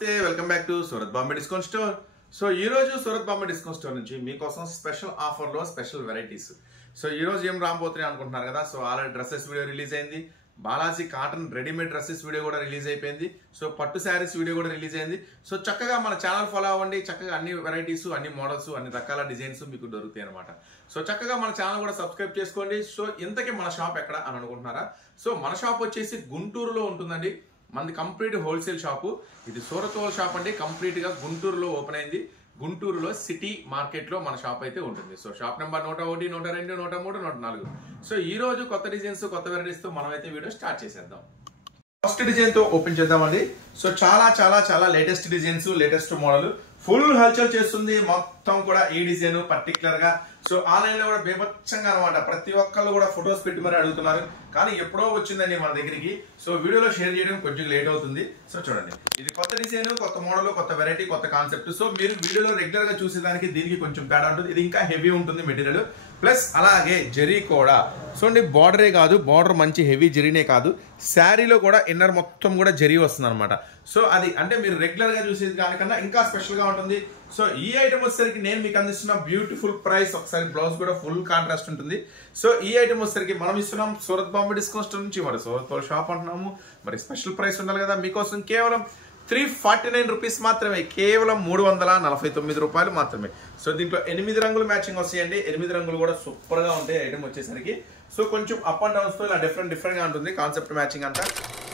Welcome back to Surat Bombay discount store. So ఈ రోజు Surat Bombay discount store నుంచి మీకోసం స్పెషల్ ఆఫర్లో స్పెషల్ వెరైటీస్. సో ఈ రోజు ఏం రాబోతున్నాయి అనుకుంటున్నారు కదా. So already dresses video release అయింది, Balaji cotton readymade dresses video కూడా రిలీజ్ అయిపోయింది, సో పట్టు శారీస్ వీడియో కూడా రిలీజ్ అయింది. సో చక్కగా మన ఛానల్ ఫాలో అవ్వండి, చక్కగా అన్ని వెరైటీస్, అన్ని మోడల్స్, అన్ని రకాల డిజైన్స్ మీకు దొరుకుతాయి అనమాట. సో చక్కగా మన ఛానల్ కూడా సబ్స్క్రైబ్ చేసుకోండి. సో ఇంతకీ మన షాప్ ఎక్కడ అని అనుకుంటున్నారా? సో మన షాప్ వచ్చేసి గుంటూరులో ఉంటుందండి. మనది కంప్లీట్ హోల్సేల్ షాపు. ఇది సూరత్ హోల్ షాప్ అండి. కంప్లీట్ గా గుంటూరులో ఓపెన్ అయింది. గుంటూరులో సిటీ మార్కెట్ లో మన షాప్ అయితే ఉంటుంది. So shop number 101, 102, 103, 104. సో ఈ రోజు కొత్త డిజైన్స్, కొత్త వెరైటీస్ తో మనం అయితే వీడియో స్టార్ట్ చేసేద్దాం. ఫస్ట్ డిజైన్ తో ఓపెన్ చేద్దామండి. సో చాలా చాలా చాలా latest designs, latest model, full హల్చల్ చేస్తుంది మొత్తం కూడా ఈ డిజైన్ పర్టికులర్ గా. సో ఆన్లైన్ లో కూడా బేభత్సంగా అనమాట. ప్రతి ఒక్కళ్ళు కూడా ఫొటోస్ పెట్టి మరి అడుగుతున్నారు, కానీ ఎప్పుడో వచ్చిందండి మన దగ్గరికి. సో వీడియోలో షేర్ చేయడం కొంచెం లేట్ అవుతుంది. సో చూడండి, ఇది కొత్త డిజైన్, కొత్త మోడల్, కొత్త వెరైటీ, కొత్త కాన్సెప్ట్. సో మీరు వీడియోలో రెగ్యులర్ గా చూసేదానికి దీనికి కొంచెం తేడా ఉంటుంది. ఇది ఇంకా హెవీ ఉంటుంది మెటీరియల్, ప్లస్ అలాగే జరీ కూడా. సో అండి, బార్డరే కాదు, బార్డర్ మంచి హెవీ జరీనే కాదు, శారీలో కూడా ఇన్నర్ మొత్తం కూడా జరీ వస్తుంది అనమాట. సో అది అంటే మీరు రెగ్యులర్ గా చూసేది దానికన్నా ఇంకా స్పెషల్ గా ఉంటుంది. సో ఈ ఐటమ్ వచ్చేసరికి నేను మీకు అందిస్తున్న బ్యూటిఫుల్ ప్రైస్. ఒకసారి బ్లౌజ్ కూడా ఫుల్ కాంట్రాస్ట్ ఉంటుంది. సో ఈ ఐటమ్ వచ్చేసరికి మనం ఇస్తున్నాం సూరత్ బాంబే డిస్కౌంట్ స్టోర్ నుంచి. మరి సూరత్ షాప్ అంటున్నాము, మరి స్పెషల్ ప్రైస్ ఉండాలి కదా. మీకోసం కేవలం 349 రూపీస్ మాత్రమే, కేవలం 349 రూపాయలు మాత్రమే. సో దీంట్లో 8 రంగులు మ్యాచింగ్ వస్తాయండి. 8 రంగులు కూడా సూపర్ గా ఉంటాయి ఐటమ్ వచ్చేసరికి. సో కొంచెం అప్ అండ్ డౌన్స్ తో ఇలా డిఫరెంట్ గా ఉంటుంది కాన్సెప్ట్ మ్యాచింగ్ అంతా.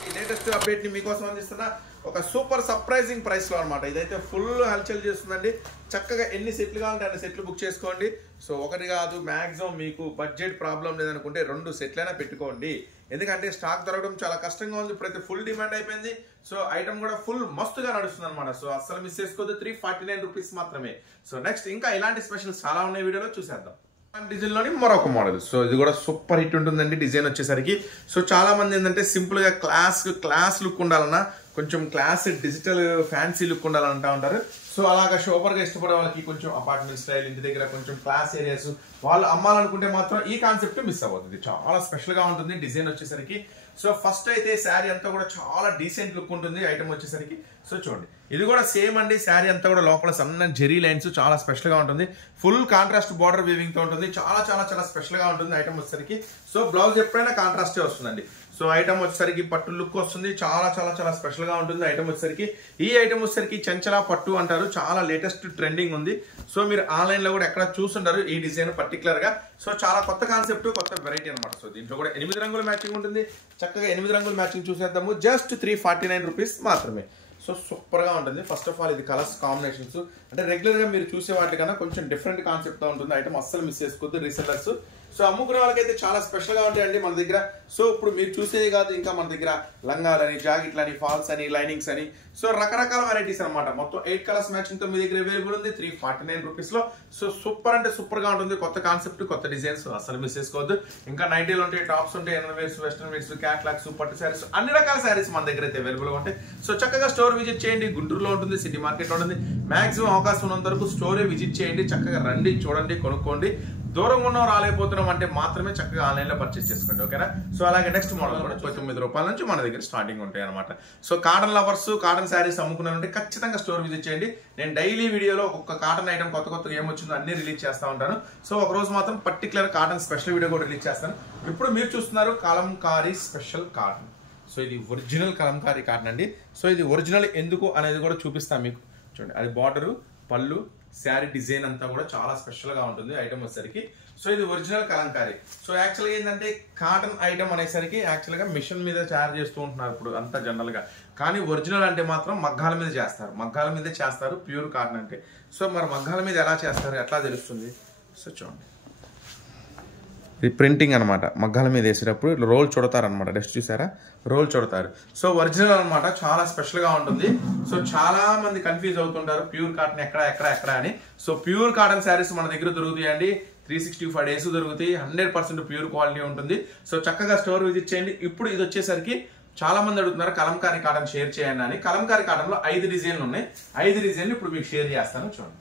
ఈ లేటెస్ట్ అప్డేట్ ని మీకోసం అందిస్తున్న ఒక సూపర్ సర్ప్రైజింగ్ ప్రైస్ లో అనమాట. ఇదైతే ఫుల్ హల్చల్ చేస్తుందండి. చక్కగా ఎన్ని సెట్లు కావాలంటే అన్ని సెట్లు బుక్ చేసుకోండి. సో ఒకటి కాదు, మాక్సిమం మీకు బడ్జెట్ ప్రాబ్లం లేదనుకుంటే 2 సెట్లైనా పెట్టుకోండి. ఎందుకంటే స్టాక్ దొరకడం చాలా కష్టంగా ఉంది. ప్రతి ఫుల్ డిమాండ్ అయిపోయింది. సో ఐటమ్ కూడా ఫుల్ మస్తుగా నడుస్తుంది అనమాట. సో అస్సలు మిస్ చేసుకోవద్దు. 349 రూపీస్ మాత్రమే. సో నెక్స్ట్ ఇంకా ఇలాంటి స్పెషల్స్ చాలా ఉన్నాయి, వీడియోలో చూసేద్దాం. డిజైన్ లోని మరొక మోడల్. సో ఇది కూడా సూపర్ హిట్ ఉంటుందండి డిజైన్ వచ్చేసరికి. సో చాలా మంది ఏంటంటే సింపుల్ గా క్లాస్ లుక్ ఉండాలన్నా, కొంచెం క్లాస్ డిజిటల్ ఫ్యాన్సీ లుక్ ఉండాలంటా ఉంటారు. సో అలాగా షోపర్ గా ఇష్టపడే వాళ్ళకి కొంచెం అపార్ట్మెంట్ స్టైల్, ఇంటి దగ్గర కొంచెం క్లాస్ ఏరియాస్ వాళ్ళు అమ్మాలనుకుంటే మాత్రం ఈ కాన్సెప్ట్ మిస్ అవ్వదు. చాలా స్పెషల్ గా ఉంటుంది డిజైన్ వచ్చేసరికి. సో ఫస్ట్ అయితే శారీ అంతా కూడా చాలా డీసెంట్ లుక్ ఉంటుంది ఐటమ్ వచ్చేసరికి. సో చూడండి, ఇది కూడా సేమ్ అండి. శారీ అంతా కూడా లోపల సన్న జెరీ లైన్స్, చాలా స్పెషల్ గా ఉంటుంది. ఫుల్ కాంట్రాస్ట్ బార్డర్ వీవింగ్ తో ఉంటుంది. చాలా చాలా చాలా స్పెషల్ గా ఉంటుంది ఐటమ్ వచ్చేసరికి. సో బ్లౌజ్ ఎప్పుడైనా కాంట్రాస్టే వస్తుందండి. సో ఐటమ్ వచ్చేసరికి పట్టు లుక్ వస్తుంది. చాలా చాలా చాలా స్పెషల్ గా ఉంటుంది ఐటమ్ వచ్చేసరికి. ఈ ఐటమ్ వచ్చేసరికి చంచలా పట్టు అంటారు. చాలా లేటెస్ట్ ట్రెండింగ్ ఉంది. సో మీరు ఆన్లైన్ లో కూడా ఎక్కడ చూస్తుంటారు ఈ డిజైన్ పర్టికులర్ గా. సో చాలా కొత్త కాన్సెప్ట్, కొత్త వెరైటీ అనమాట. సో దీంట్లో కూడా 8 రంగుల మ్యాచింగ్ ఉంటుంది. చక్కగా 8 రంగుల మ్యాచింగ్ చూసేద్దాము. జస్ట్ 349 రూపీస్ మాత్రమే. సో సూపర్ గా ఉంటుంది. ఫస్ట్ ఆఫ్ ఆల్ ఇది కలర్స్ కాంబినేషన్స్ అంటే రెగ్యులర్ గా మీరు చూసే వాటికన్నా కొంచెం డిఫరెంట్ కాన్సెప్ట్ తో ఉంటుంది ఐటమ్. అస్సలు మిస్ చేసుకోవద్దు రీసెల్లర్స్. సో అమ్ముకునే వాళ్ళకైతే చాలా స్పెషల్ గా ఉంటాయండి మన దగ్గర. సో ఇప్పుడు మీరు చూసేది కాదు, ఇంకా మన దగ్గర లంగాలని, జాకెట్లని, ఫాల్స్ అని, లైనింగ్స్ అని, సో రకరకాల వెరైటీస్ అనమాట. మొత్తం 8 కలర్స్ మ్యాచింగ్ తో మీ దగ్గర అవైలబుల్ ఉంది 349 రూపీస్ లో. సో సూపర్ అంటే సూపర్ గా ఉంటుంది. కొత్త కాన్సెప్ట్, కొత్త డిజైన్స్, అసలు మిస్ చేసుకోవద్దు. ఇంకా నైటీలు ఉంటాయి, టాప్స్ ఉంటాయి, ఎన్నో వేర్స్, వెస్టర్న్ వేర్స్, క్యాట్లాగ్స్, పట్టు శారీస్, అన్ని రకాల శారీస్ మన దగ్గర అయితే అవైలబుల్ గా ఉంటాయి. సో చక్కగా స్టోర్ విజిట్ చేయండి. గుంటూరులో ఉంటుంది, సిటీ మార్కెట్ లో ఉంటుంది. మాక్సిమం అవకాశం ఉన్నంత వరకు స్టోరే విజిట్ చేయండి. చక్కగా రండి, చూడండి, కొనుక్కోండి. దూరంగా ఉన్నాం రాలేకపోతున్నాం అంటే మాత్రమే చక్కగా ఆన్లైన్ లో పర్చేస్ చేసుకోండి, ఓకేనా. సో అలాగే నెక్స్ట్ మోడల్ కూడా 39 రూపాయల నుంచి మన దగ్గర స్టార్టింగ్ ఉంటాయి అనమాట. So cotton lovers, cotton saris అమ్ముకున్నారంటే ఖచ్చితంగా స్టోర్ విజిట్ చేయండి. నేను డైలీ వీడియోలో ఒక్కొక్క కాటన్ ఐటమ్ కొత్త ఏమొచ్చిందో అన్ని రిలీజ్ చేస్తూ ఉంటాను. సో ఒక రోజు మాత్రం పర్టికులర్ కాటన్ స్పెషల్ వీడియో కూడా రిలీజ్ చేస్తాను. ఇప్పుడు మీరు చూస్తున్నారు కలంకారీ స్పెషల్ కాటన్. సో ఇది ఒరిజినల్ కలంకారీ కాటన్ అండి. సో ఇది ఒరిజినల్ ఎందుకు అనేది కూడా చూపిస్తాను మీకు. చూడండి, అది బార్డరు, పళ్ళు, శారీ డిజైన్ అంతా కూడా చాలా స్పెషల్ గా ఉంటుంది ఐటమ్ వచ్చేసరికి. సో ఇది ఒరిజినల్ కలంకారీ. సో యాక్చువల్గా ఏంటంటే కాటన్ ఐటమ్ అనేసరికి యాక్చువల్గా మిషన్ మీద తయారు చేస్తూ ఉంటున్నారు ఇప్పుడు అంతా జనరల్ గా. కానీ ఒరిజినల్ అంటే మాత్రం మగ్గాల మీద చేస్తారు, మగ్గాల మీదే చేస్తారు ప్యూర్ కాటన్ అంటే. సో మరి మగ్గాల మీద ఎలా చేస్తారు, ఎట్లా తెలుస్తుంది? సో చూడండి, ఇది ప్రింటింగ్ అనమాట. మగ్గాల మీద వేసేటప్పుడు రోల్ చుడతారు అనమాట. డస్ట్ చూసారా, రోల్ చుడతారు. సో ఒరిజినల్ అనమాట, చాలా స్పెషల్ గా ఉంటుంది. సో చాలా మంది కన్ఫ్యూజ్ అవుతుంటారు ప్యూర్ కాటన్ ఎక్కడ అని. సో ప్యూర్ కాటన్ శారీస్ మన దగ్గర దొరుకుతాయండి. 365 డేస్ దొరుకుతాయి. 100% ప్యూర్ క్వాలిటీ ఉంటుంది. సో చక్కగా స్టోర్ విజిట్ చేయండి. ఇప్పుడు ఇది వచ్చేసరికి చాలా మంది అడుగుతున్నారు కలంకారీ కాటన్ షేర్ చేయండి అని. కలంకారీ కాటన్ లో 5 డిజైన్లు ఉన్నాయి. 5 డిజైన్లు ఇప్పుడు మీకు షేర్ చేస్తాను. చూడండి,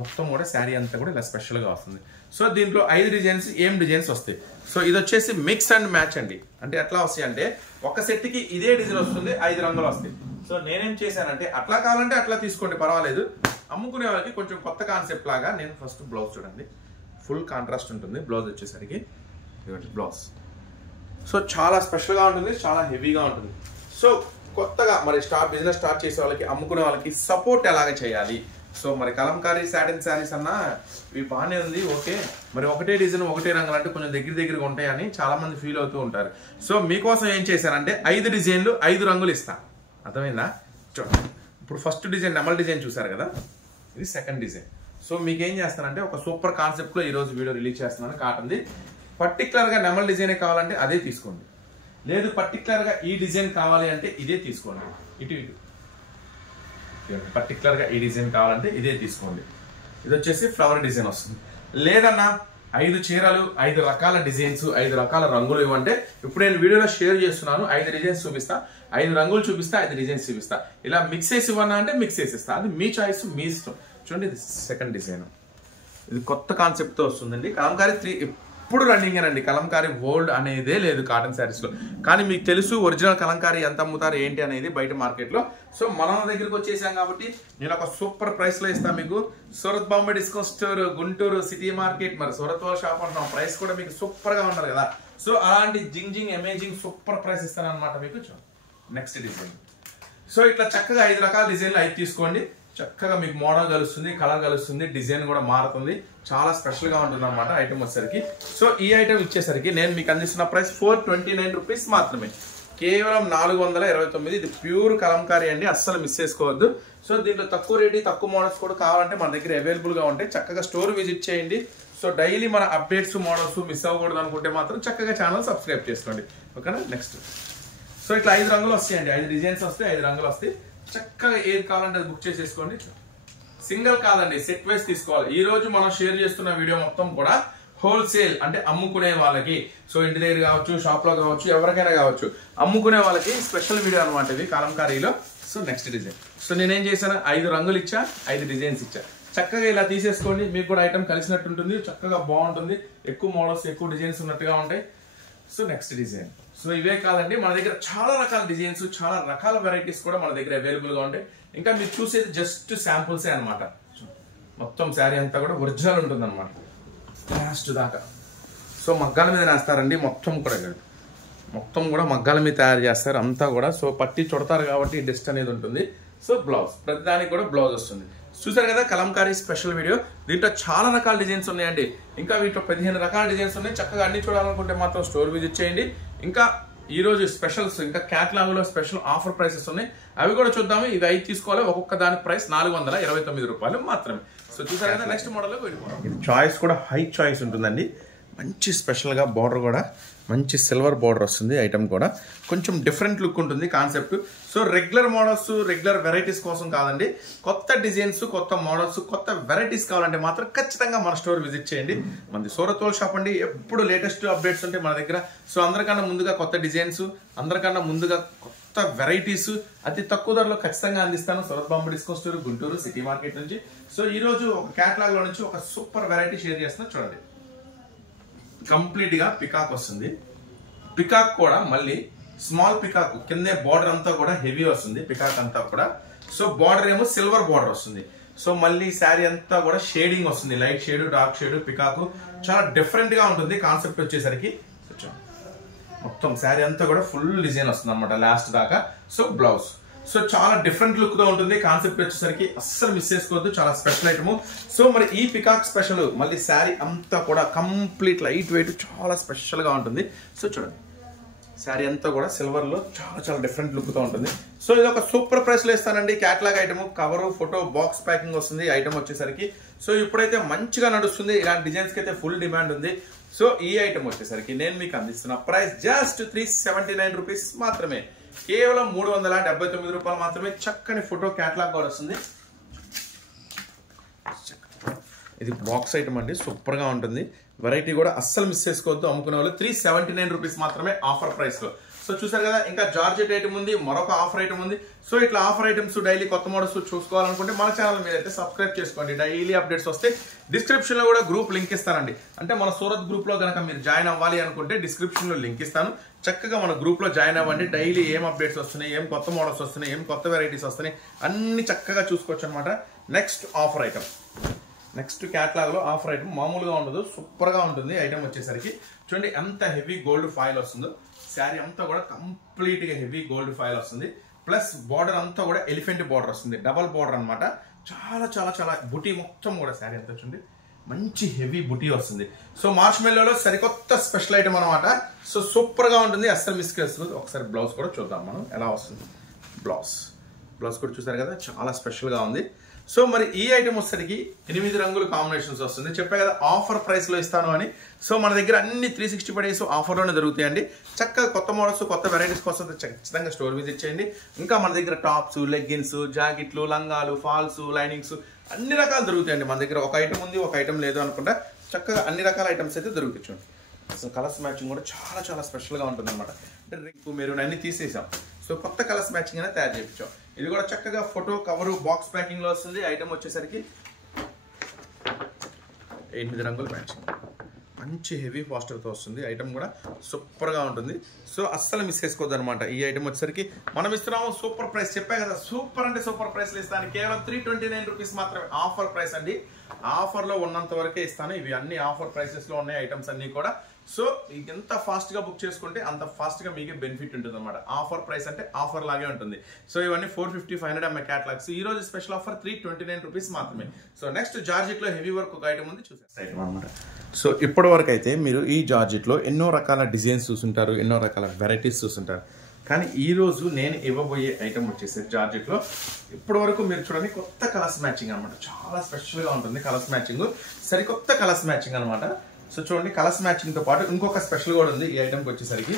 మొత్తం కూడా శారీ అంతా కూడా ఇలా స్పెషల్ గా వస్తుంది. సో దీంట్లో 5 డిజైన్స్ ఏం డిజైన్స్ వస్తాయి. సో ఇది వచ్చేసి మిక్స్ అండ్ మ్యాచ్ అండి. అంటే ఎట్లా వస్తాయి అంటే ఒక సెట్ కి ఇదే డిజైన్ వస్తుంది, 5 రంగులు వస్తాయి. సో నేనేం చేశానంటే అట్లా కావాలంటే అట్లా తీసుకోండి, పర్వాలేదు. అమ్ముకునే వాళ్ళకి కొంచెం కొత్త కాన్సెప్ట్ లాగా నేను ఫస్ట్ బ్లౌజ్ చూడండి, ఫుల్ కాంట్రాస్ట్ ఉంటుంది బ్లౌజ్ వచ్చేసరికి. బ్లౌజ్ సో చాలా స్పెషల్గా ఉంటుంది, చాలా హెవీగా ఉంటుంది. సో కొత్తగా మరి బిజినెస్ స్టార్ట్ చేసే వాళ్ళకి, అమ్ముకునే వాళ్ళకి సపోర్ట్ ఎలాగ చేయాలి. సో మరి కలంకారీ సాటిన్ శారీస్ అన్నా ఇవి బాగానే ఉంది, ఓకే. మరి ఒకటే డిజైన్ ఒకటే రంగులు అంటే కొంచెం దగ్గరగా ఉంటాయని చాలా మంది ఫీల్ అవుతూ ఉంటారు. సో మీకోసం ఏం చేశానంటే 5 డిజైన్లు 5 రంగులు ఇస్తా, అర్థమైందా? చూడండి, ఇప్పుడు ఫస్ట్ డిజైన్ నెమల్ డిజైన్ చూసారు కదా, ఇది సెకండ్ డిజైన్. సో మీకు ఏం చేస్తానంటే ఒక సూపర్ కాన్సెప్ట్లో ఈరోజు వీడియో రిలీజ్ చేస్తున్నాను. కాటన్ది పర్టికులర్గా నెమల్ డిజైనే కావాలంటే అదే తీసుకోండి, లేదు పర్టికులర్గా ఈ డిజైన్ కావాలి అంటే ఇదే తీసుకోండి. ఇటు పర్టికులర్గా ఈ డిజైన్ కావాలంటే ఇదే తీసుకోండి. ఇది వచ్చేసి ఫ్లవర్ డిజైన్ వస్తుంది. లేదన్నా 5 చీరలు 5 రకాల డిజైన్స్ 5 రకాల రంగులు ఇవ్వంటే ఇప్పుడు నేను వీడియోలో షేర్ చేస్తున్నాను. 5 డిజైన్స్ చూపిస్తా, 5 రంగులు చూపిస్తా, 5 డిజైన్స్ చూపిస్తా. ఇలా మిక్స్ చేసి ఇవ్వన్నా అంటే మిక్స్ చేసి ఇస్తా, అది మీ చాయిస్, మీ ఇష్టం. చూడండి, ఇది సెకండ్ డిజైన్, ఇది కొత్త కాన్సెప్ట్తో వస్తుందండి. కలంకారీ 3 ఎప్పుడు రన్నింగ్ అండి. కలంకారీ ఓల్డ్ అనేదే లేదు కాటన్ శారీస్లో. కానీ మీకు తెలుసు ఒరిజినల్ కలంకారీ ఎంత అమ్ముతారు ఏంటి అనేది బయట మార్కెట్లో. సో మన దగ్గరికి వచ్చేసాం కాబట్టి నేను ఒక సూపర్ ప్రైస్లో ఇస్తాను మీకు. Surat Bombay discount store, Guntur city market, మరి సూరత్ వాళ్ళ షాప్ అంటున్నాం. ప్రైస్ కూడా మీకు సూపర్గా ఉండాలి కదా. సో అలాంటి జింగ్ అమేజింగ్ సూపర్ ప్రైస్ ఇస్తాను అనమాట మీకు. Next design. సో ఇట్లా చక్కగా 5 రకాల డిజైన్లు 5 తీసుకోండి. చక్కగా మీకు మోడల్ కలుస్తుంది, కలర్ కలుస్తుంది, డిజైన్ కూడా మారుతుంది. చాలా స్పెషల్గా ఉంటుంది అనమాట ఐటమ్ వచ్చేసరికి. సో ఈ ఐటమ్ ఇచ్చేసరికి నేను మీకు అందిస్తున్న ప్రైస్ 429 రూపీస్ మాత్రమే, కేవలం 429. ఇది ప్యూర్ కలంకారీ అండి, అస్సలు మిస్ చేసుకోవద్దు. సో దీంట్లో తక్కువ రేటు తక్కువ మోడల్స్ కూడా కావాలంటే మన దగ్గర అవైలబుల్గా ఉంటాయి. చక్కగా స్టోర్ విజిట్ చేయండి. సో డైలీ మన అప్డేట్స్ మోడల్స్ మిస్ అవ్వకూడదు అనుకుంటే మాత్రం చక్కగా ఛానల్ సబ్స్క్రైబ్ చేసుకోండి, ఓకేనా? నెక్స్ట్. సో ఇట్లా 5 రంగులు వస్తాయండి, 5 డిజైన్స్ వస్తాయి, 5 రంగులు వస్తాయి. చక్కగా ఏది కావాలంటే అది బుక్ చేసేసుకోండి. సింగిల్ కాదండి, సెట్ వైస్ తీసుకోవాలి. ఈ రోజు మనం షేర్ చేస్తున్న వీడియో మొత్తం కూడా హోల్సేల్ అంటే అమ్ముకునే వాళ్ళకి. సో ఇంటి దగ్గర కావచ్చు, షాప్ లో కావచ్చు, ఎవరికైనా కావచ్చు, అమ్ముకునే వాళ్ళకి స్పెషల్ వీడియో అనమాట ఇది కలంకారీలో. So next design. సో నేనేం చేశాను, 5 రంగులు ఇచ్చా, 5 డిజైన్స్ ఇచ్చా. చక్కగా ఇలా తీసేసుకోండి, మీకు కూడా ఐటమ్ కలిసినట్టు ఉంటుంది, చక్కగా బాగుంటుంది. ఎక్కువ మోడల్స్ ఎక్కువ డిజైన్స్ ఉన్నట్టుగా ఉంటాయి. So next design. సో ఇవే కాదండి, మన దగ్గర చాలా రకాల డిజైన్స్, చాలా రకాల వెరైటీస్ కూడా మన దగ్గర అవైలబుల్గా ఉంటాయి. ఇంకా మీరు చూసేది జస్ట్ శాంపుల్సే అనమాట. మొత్తం శారీ అంతా కూడా ఒరిజినల్ ఉంటుంది అనమాట లాస్ట్ దాకా. సో మగ్గాల మీద వేస్తారండి, మొత్తం కూడా మగ్గాల మీద తయారు చేస్తారు అంతా కూడా. సో పట్టి చుడతారు కాబట్టి డస్ట్ అనేది ఉంటుంది. సో బ్లౌజ్, ప్రతిదానికి కూడా బ్లౌజ్ వస్తుంది. చూసారు కదా కలంకారీ స్పెషల్ వీడియో. దీంట్లో చాలా రకాల డిజైన్స్ ఉన్నాయండి, ఇంకా వీటిలో 15 రకాల డిజైన్స్ ఉన్నాయి. చక్కగా అన్ని చూడాలనుకుంటే మాత్రం స్టోర్ విజిట్ చేయండి. ఇంకా ఈ రోజు స్పెషల్స్, ఇంకా క్యాటలాగ్ లో స్పెషల్ ఆఫర్ ప్రైసెస్ ఉన్నాయి, అవి కూడా చూద్దాము. ఇవి 5 తీసుకోవాలి, ఒక్కొక్క దాని ప్రైస్ 429 రూపాయలు మాత్రమే. సో చూసారు కదా, నెక్స్ట్ మోడల్ వెళ్ళిపోతాం. ఇది చాయిస్ కూడా హై చాయిస్ ఉంటుందండి, మంచి స్పెషల్ గా బార్డర్ కూడా మంచి సిల్వర్ బార్డర్ వస్తుంది. ఐటమ్ కూడా కొంచెం డిఫరెంట్ లుక్ ఉంటుంది concept. So regular models, regular varieties కోసం కాదండి, కొత్త డిజైన్స్, కొత్త మోడల్స్, కొత్త వెరైటీస్ కావాలంటే మాత్రం ఖచ్చితంగా మన స్టోర్ విజిట్ చేయండి. మనది సూరత్ వాళ్ళ షాప్ అండి, ఎప్పుడు లేటెస్ట్ అప్డేట్స్ ఉంటాయి మన దగ్గర. సో అందరికన్నా ముందుగా కొత్త డిజైన్స్, అందరికన్నా ముందుగా కొత్త వెరైటీస్ అతి తక్కువ ధరలో ఖచ్చితంగా అందిస్తాను. Surat Bombay discount store, Guntur city market నుంచి. సో ఈ రోజు ఒక క్యాటలాగ్ లో నుంచి ఒక సూపర్ వెరైటీ షేర్ చేస్తున్నా చూడండి. కంప్లీట్ గా పికాక్ వస్తుంది. పికాక్ కూడా మళ్ళీ స్మాల్ పికాక్, కిందే బార్డర్ అంతా కూడా హెవీ వస్తుంది పికాక్ అంతా కూడా. సో బార్డర్ ఏమో సిల్వర్ బార్డర్ వస్తుంది. సో మళ్ళీ శారీ అంతా కూడా షేడింగ్ వస్తుంది, light shade, dark shade, peacock చాలా డిఫరెంట్ గా ఉంటుంది కాన్సెప్ట్ వచ్చేసరికి. మొత్తం శారీ అంతా కూడా ఫుల్ డిజైన్ వస్తుంది అనమాట లాస్ట్ దాకా. సో బ్లౌజ్, సో చాలా డిఫరెంట్ లుక్ తో ఉంటుంది కాన్సెప్ట్ వచ్చేసరికి, అస్సలు మిస్ చేసుకోవద్దు, చాలా స్పెషల్ ఐటమ్. సో మరి ఈ పికాక్ స్పెషల్ మళ్ళీ శారీ అంతా కూడా కంప్లీట్ లైట్ వెయిట్, చాలా స్పెషల్ గా ఉంటుంది. సో చూడండి, శారీ అంతా కూడా సిల్వర్ లో చాలా డిఫరెంట్ లుక్ తో ఉంటుంది. సో ఇది ఒక సూపర్ ప్రైస్ లో ఇస్తానండి. Catalogue item, cover, photo, box packing వస్తుంది ఐటమ్ వచ్చేసరికి. సో ఇప్పుడైతే మంచిగా నడుస్తుంది, ఇలాంటి డిజైన్స్ కి అయితే ఫుల్ డిమాండ్ ఉంది. సో ఈ ఐటమ్ వచ్చేసరికి నేను మీకు అందిస్తున్న ప్రైస్ జస్ట్ 379 రూపీస్ మాత్రమే, కేవలం 379 రూపాయలు మాత్రమే. చక్కని ఫోటో క్యాటలాగ్ కూడా వస్తుంది. ఇది బాక్స్ ఐటమ్ అండి, సూపర్ గా ఉంటుంది. వెరైటీ కూడా అస్సలు మిస్ చేసుకోవద్దు అమ్ముకునే వాళ్ళు. 379 రూపీస్ మాత్రమే ఆఫర్ ప్రైస్ లో. సో చూసారు కదా, ఇంకా జార్జెట్ ఐటమ్ ఉంది, మరొక ఆఫర్ ఐటమ్ ఉంది. సో ఇట్లా ఆఫర్ ఐటమ్స్ డైలీ కొత్త మోడల్స్ చూసుకోవాలనుకుంటే మన ఛానల్ మీరైతే సబ్స్క్రైబ్ చేసుకోండి. డైలీ అప్డేట్స్ వస్తే డిస్క్రిప్షన్ లో కూడా గ్రూప్ లింక్ ఇస్తానండి. అంటే మన సూరత్ గ్రూప్ లో కనుక మీరు జాయిన్ అవ్వాలి అనుకుంటే డిస్క్రిప్షన్ లో లింక్ ఇస్తాను. చక్కగా మన గ్రూప్ లో జాయిన్ అవ్వండి. డైలీ ఏం అప్డేట్స్ వస్తున్నాయి, ఏం కొత్త మోడల్స్ వస్తున్నాయి, ఏం కొత్త వెరైటీస్ వస్తున్నాయి అన్ని చక్కగా చూసుకోవచ్చు అనమాట. Next offer item, next catalogue లో ఆఫర్ ఐటమ్ మామూలుగా ఉండదు, సూపర్ గా ఉంటుంది. ఐటమ్ వచ్చేసరికి చూడండి ఎంత హెవీ గోల్డ్ ఫాయిల్ వస్తుందో. శారీ అంతా కూడా కంప్లీట్ గా హెవీ గోల్డ్ ఫాయిల్ వస్తుంది. ప్లస్ బార్డర్ అంతా కూడా ఎలిఫెంట్ బార్డర్ వస్తుంది, డబల్ బార్డర్ అనమాట. చాలా చాలా చాలా బుటీ మొత్తం కూడా శారీ అంతా చూడండి మంచి హెవీ బుటీ వస్తుంది. సో మార్చ్ మెల్లోలో సరికొత్త స్పెషల్ ఐటమ్ అనమాట. సో సూపర్ గా ఉంటుంది, అస్సలు మిస్ చేసుకోదు. ఒకసారి బ్లౌజ్ కూడా చూద్దాం మనం ఎలా వస్తుంది. బ్లౌజ్ కూడా చూసారు కదా, చాలా స్పెషల్ గా ఉంది. సో మరి ఈ ఐటమ్ వచ్చేసరికి 8 రంగులు కాంబినేషన్స్ వస్తుంది. చెప్పే కదా ఆఫర్ ప్రైస్ లో ఇస్తాను అని. సో మన దగ్గర అన్ని 365 డేస్ ఆఫర్ లోనే దొరుకుతాయండి. చక్కగా కొత్త మోడల్స్ కొత్త వెరైటీస్ కోసం ఖచ్చితంగా స్టోర్ విజిట్ చేయండి. ఇంకా మన దగ్గర టాప్స్, లెగ్గిన్స్, జాకెట్లు, లంగాలు, ఫాల్స్, లైనింగ్స్ అన్ని రకాలు దొరుకుతాయండి. మన దగ్గర ఒక ఐటమ్ ఉంది, ఒక ఐటమ్ లేదు అనుకుంటా చక్కగా అన్ని రకాల ఐటమ్స్ అయితే దొరుకుతాయి. అసలు కలర్స్ మ్యాచింగ్ కూడా చాలా చాలా స్పెషల్ గా ఉంటుంది అనమాట. అంటే రింకు మెరూన్ అన్ని తీసేసాం. సో కొత్త కలర్స్ మ్యాచింగ్ అనేది తయారు చేయించాం. ఇది కూడా చక్కగా ఫోటో కవర్ బాక్స్ ప్యాకింగ్ లో వస్తుంది. ఐటమ్ వచ్చేసరికి 8 రంగుల మ్యాచింగ్, మంచి హెవీ పాస్టర్ తో వస్తుంది. ఐటమ్ కూడా సూపర్ గా ఉంటుంది. సో అస్సలు మిస్ చేసుకోవద్దు అనమాట. ఈ ఐటమ్ వచ్చేసరికి మనం ఇస్తున్నాము సూపర్ ప్రైస్. చెప్పా కదా సూపర్ అంటే సూపర్ ప్రైస్ లో ఇస్తాను. కేవలం 329 రూపీస్ మాత్రమే ఆఫర్ ప్రైస్ అండి. ఆఫర్ లో ఉన్నంత వరకే ఇస్తాను. ఇవి అన్ని ఆఫర్ ప్రైసెస్ లో ఉన్నాయి ఐటమ్స్ అన్ని కూడా. సో ఎంత ఫాస్ట్ గా బుక్ చేసుకుంటే అంత ఫాస్ట్ గా మీకే బెనిఫిట్ ఉంటుంది అనమాట. ఆఫర్ ప్రైస్ అంటే ఆఫర్ లాగే ఉంటుంది. సో ఇవన్నీ 450, 500 ఎంఏ క్యాటలాగ్స్. ఈ రోజు స్పెషల్ ఆఫర్ 329 రూపీస్ మాత్రమే. సో నెక్స్ట్ జార్జెట్ లో హెవీ వర్క్ ఒక ఐటమ్ ఉంది, చూసేస్తాం అనమాట. సో ఇప్పటి వరకు అయితే మీరు ఈ జార్జెట్ లో ఎన్నో రకాల డిజైన్స్ చూసుంటారు, ఎన్నో రకాల వెరైటీస్ చూసుంటారు. కానీ ఈ రోజు నేను ఇవ్వబోయే ఐటమ్ వచ్చేసి జార్జెట్ లో ఇప్పటి వరకు మీరు చూడండి కొత్త కలర్స్ మ్యాచింగ్ అనమాట. చాలా స్పెషల్ గా ఉంటుంది కలర్స్ మ్యాచింగ్, సరికొత్త కలర్స్ మ్యాచింగ్ అనమాట. సో చూడండి కలర్స్ మ్యాచింగ్ తో పాటు ఇంకొక స్పెషల్ కూడా ఉంది. ఈ ఐటమ్కి వచ్చేసరికి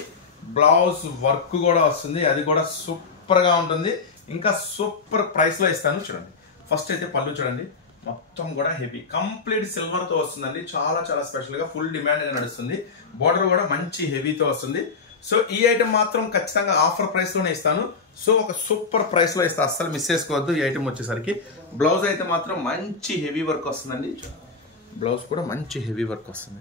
బ్లౌజ్ వర్క్ కూడా వస్తుంది, అది కూడా సూపర్ గా ఉంటుంది. ఇంకా సూపర్ ప్రైస్ లో ఇస్తాను. చూడండి ఫస్ట్ అయితే పళ్ళు చూడండి మొత్తం కూడా హెవీ కంప్లీట్ సిల్వర్ తో వస్తుందండి. చాలా చాలా స్పెషల్ గా ఫుల్ డిమాండ్ గా నడుస్తుంది. బార్డర్ కూడా మంచి హెవీతో వస్తుంది. సో ఈ ఐటమ్ మాత్రం ఖచ్చితంగా ఆఫర్ ప్రైస్ లోనే ఇస్తాను. సో ఒక సూపర్ ప్రైస్ లో ఇస్తాను, అస్సలు మిస్ చేసుకోవద్దు. ఈ ఐటమ్ వచ్చేసరికి బ్లౌజ్ అయితే మాత్రం మంచి హెవీ వర్క్ వస్తుందండి. బ్లౌజ్ కూడా మంచి హెవీ వర్క్ వస్తుంది,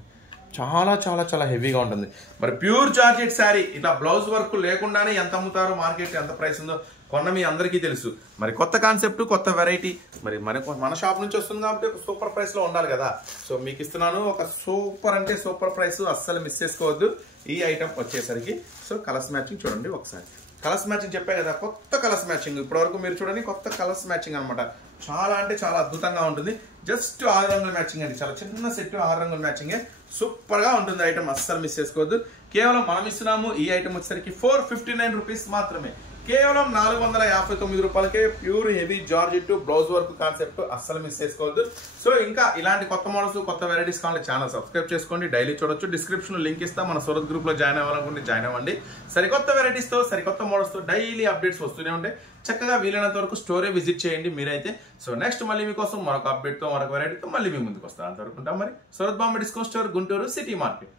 చాలా చాలా చాలా హెవీగా ఉంటుంది. మరి ప్యూర్ జార్జెట్ శారీ ఇట్లా బ్లౌజ్ వర్క్ లేకుండానే ఎంత అమ్ముతారో, మార్కెట్ ఎంత ప్రైస్ ఉందో కొన్న మీ అందరికీ తెలుసు. మరి కొత్త కాన్సెప్ట్, కొత్త వెరైటీ మరి మన షాప్ నుంచి వస్తుంది కాబట్టి ఒక సూపర్ ప్రైస్ లో ఉండాలి కదా. సో మీకు ఇస్తున్నాను ఒక సూపర్ అంటే సూపర్ ప్రైస్, అస్సలు మిస్ చేసుకోవద్దు. ఈ ఐటమ్ వచ్చేసరికి సో కలర్స్ మ్యాచింగ్ చూడండి ఒకసారి. కలర్స్ మ్యాచింగ్ చెప్పే కదా, కొత్త కలర్స్ మ్యాచింగ్. ఇప్పటి వరకు మీరు చూడండి కొత్త కలర్స్ మ్యాచింగ్ అనమాట. చాలా అంటే చాలా అద్భుతంగా ఉంటుంది. జస్ట్ 6 రంగుల మ్యాచింగ్ అండి, చాలా చిన్న సెట్ 6 రంగుల మ్యాచింగే. సూపర్ గా ఉంటుంది ఐటమ్, అస్సలు మిస్ చేసుకోవద్దు. కేవలం మనం ఇస్తున్నాము ఈ ఐటమ్ వచ్చేసరికి 459 రూపీస్ మాత్రమే. కేవలం 459 రూపాయలకే pure heavy georgette blouse work concept, అస్సలు మిస్ చేసుకోవద్దు. సో ఇంకా ఇలాంటి కొత్త మోడల్స్ కొత్త వెరైటీస్ కావాలి ఛానల్ సబ్స్క్రైబ్ చేసుకోండి. డైలీ చూడొచ్చు. డిస్క్రిప్షన్ లింక్ ఇస్తా. మన సూరత్ గ్రూప్ లో జాయిన్ అవ్వాలనుకుంటే జాయిన్ అవ్వండి. సరికొత్త వెరైటీస్ తో సరికొత్త మోడల్స్ తో డైలీ అప్డేట్స్ వస్తూనే ఉంటాయి. చక్కగా వీలైనంత వరకు స్టోరే విజిట్ చేయండి మీరైతే. సో నెక్స్ట్ మళ్ళీ మీకోసం మరొక అప్డేట్ తో మరొక వెరైటీతో మళ్ళీ మీ ముందుకు వస్తాను. అంతవరకు ఉంటాం. మరి Surat Bombay discount store, Guntur city market.